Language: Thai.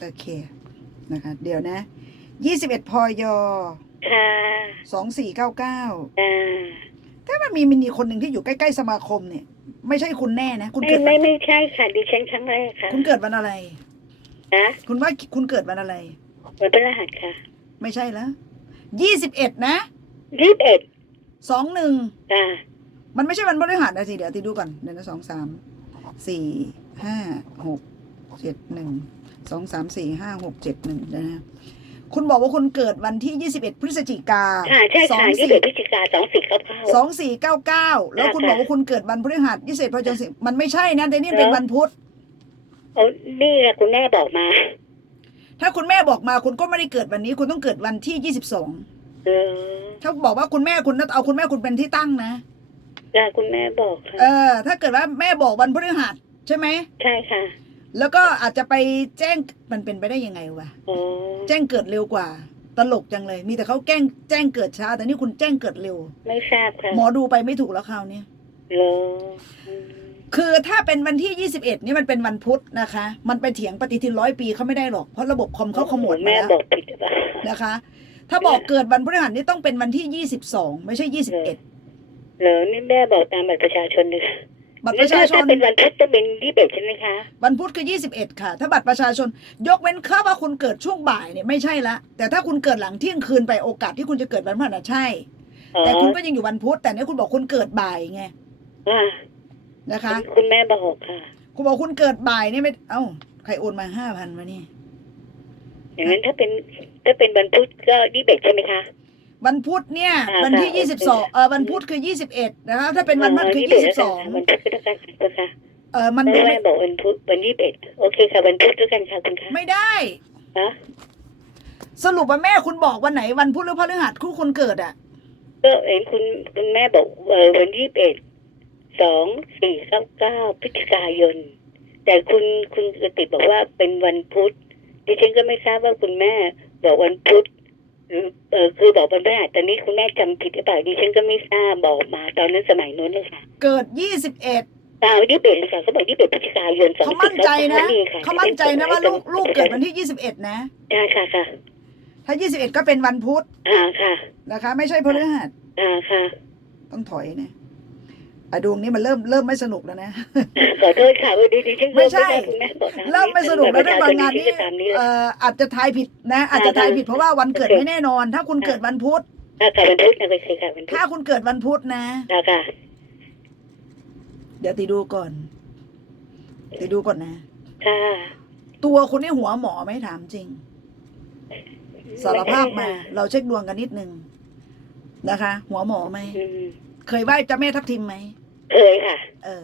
โอเคนะคะ เดี๋ยวนะยี่สิบเอ็ดพยค่ะสองสี่เก้าเก้าอ่าถ้ามันมีมินีคนหนึ่งที่อยู่ใกล้ๆสมาคมเนี่ย ไม่ใช่คุณแน่นะ คุณไม่เกิดไม่ไม่ใช่ค่ะดิฉันครั้งแรกค่ะ คุณเกิดวันอะไรนะคุณว่าคุณเกิดวันอะไรวันพฤหัสค่ะ ไม่ใช่แล้วยี่สิบเอ็ดนะยี่สิบเอ็ดสองหนึ่งอ่ามันไม่ใช่วันพฤหัสนะสิเดี๋ยวตีดูก่อนเดี๋ยวนะสองสามสี่ห้าหกเจ็ดหนึ่ง สองสามสี่ห้าหกเจ็ดหนึ่งนะฮะคุณบอกว่าคุณเกิดวันที่ยี่สิบเอ็ดพฤศจิกาค่ะใช่สอค่ะงยี่สิบสี่เอ็ดพฤศจิกาสองสี่เก้าเก้าสองสี่เก้าเก้าแล้วคุณค่ะบอกว่าคุณเกิดวันพฤหัสยี่สิบเอ็ดพฤศจิกามันไม่ใช่นะแต่นี่เป็นแล้ววันพุธโอ้นี่แหละคุณแม่บอกมา ถ้าคุณแม่บอกมาคุณก็ไม่ได้เกิดวันนี้ คุณต้องเกิดวันที่ยี่สิบสองเออถ้าบอกว่าคุณแม่คุณเอาคุณแม่คุณเป็นที่ตั้งนะจ้าคุณแม่บอกค่ะเออ ถ้าเกิดว่าแม่บอกวันพฤหัสใช่ไหมใช่ค่ะ แล้วก็อาจจะไปแจ้งมันเป็นไปได้ยังไงวะอ๋อแจ้งเกิดเร็วกว่า ตลกจังเลย มีแต่เขาแกล้งแจ้งเกิดช้า แต่นี่คุณแจ้งเกิดเร็ว ไม่ทราบค่ะหมอดูไปไม่ถูกแล้วคราวนี้เหรออืมคือถ้าเป็นวันที่ 21 นี่มันเป็นวันพุธนะคะ มันไปเถียงปฏิทินร้อยปีเขาไม่ได้หรอก เพราะระบบคอมเขาขโมยมาแม่แล้วบอกผิดหรือเปล่านะคะ ถ้าบอกเกิดวันพฤหัสนี่ต้องเป็นวันที่ 22 ไม่ใช่ 21เหรอนี่แม่บอกตามบัตรประชาชนเลย บัตรประชาชถ้านเป็นวันพุธจะเป็นยี่สิบเอ็ดใช่ไหมคะวันพุธคือ21ค่ะ ถ้าบัตรประชาชน ยกเว้นค่าว่าคุณเกิดช่วงบ่ายเนี่ยไม่ใช่ละ แต่ถ้าคุณเกิดหลังเที่ยงคืนไปโอกาสที่คุณจะเกิดวันพฤหัสใช่อ๋อแต่คุณก็ยังอยู่วันพุธแต่เนี่ยคุณบอกคุณเกิดบ่ายไงอ่านะคะ คุณแม่บอกค่ะ คุณบอกคุณเกิดบ่ายเนี่ยไม่ เอ้าใครโอนมาห้าพันมาเนี่ยอย่างนั้นถ้าเป็นถ้าเป็นวันพุธก็ยี่สิบเอ็ดใช่ไหมคะ วันพุธเนี่ยอ่าวันที่ค่ะยี่สิบสองเออวันพุธคือยี่สิบเอ็ดนะคะถ้าเป็นวันพฤหัสคือยี่สิบสองวันพุธก็ได้ค่ะคุณค่ะเออมันแม่ดูแม่ไม่บอกวันพุธวันยี่สิบเอ็ดโอเคค่ะวันพุธด้วยกันค่ะคุณค่ะไม่ได้ฮะสรุปว่าแม่คุณบอกวันไหนวันพุธหรือพฤหัสคู่คุณเกิดอะก็เห็นคุณคุณแม่บอกเออวันยี่สิบเอ็ดสองสี่เก้าเก้าพฤศจิกายน แต่คุณคุณกติกบอกว่าเป็นวันพุธดิฉันก็ไม่ทราบว่าคุณแม่บอกวันพุธหรือ เออคือบอกวันพฤหัสแต่นี้คุณแม่จำผิดหรือเปล่าดิฉันก็ไม่ทราบบอกมาตอนนั้นสมัยนู้นเลยค่ะเกิดยี่สิบเอ็ดเปล่ายี่สิบเอ็ดเลยค่ะเขาบอกยี่สิบเอ็ดพฤศจิกายนสองเขามั่นใจนะค่ะเขามั่นใจนะว่าลูกลูกเกิดวันที่ยี่สิบเอ็ดนะ ใช่ค่ะค่ะ ถ้ายี่สิบเอ็ดก็เป็นวันพุธอ่าค่ะนะคะ ไม่ใช่พฤหัสอ่าค่ะ ต้องถอยนะ อะดวงนี้มันเริ่มเริ่มไม่สนุกแล้วนะขอโทษค่ะวันนี้ดิฉันไม่ใช่คุณแม่บอกตาเริ่มไม่สนุกแล้วด้วยบางงานนี้ดิฉัตามนี้เลยเอ่ออาจจะทายผิดนะ อาจจะทายผิดเพราะว่าวันเกิดไม่แน่นอน ถ้าคุณเกิดวันพุธอ่าค่ะวันพุธนะโอเคค่ะวันพุธถ้าคุณเกิดวันพุธนะอ่าค่ะเดี๋ยวตีดูก่อนตีดูก่อนนะค่ะตัวคุณนี่หัวหมอไหมถามจริงสารภาพมา เราเช็คดวงกันนิดนึงนะคะ หัวหมอไหมอืม เคยไหว้เจ้าแม่ทับทิมไหมเคยค่ะเออ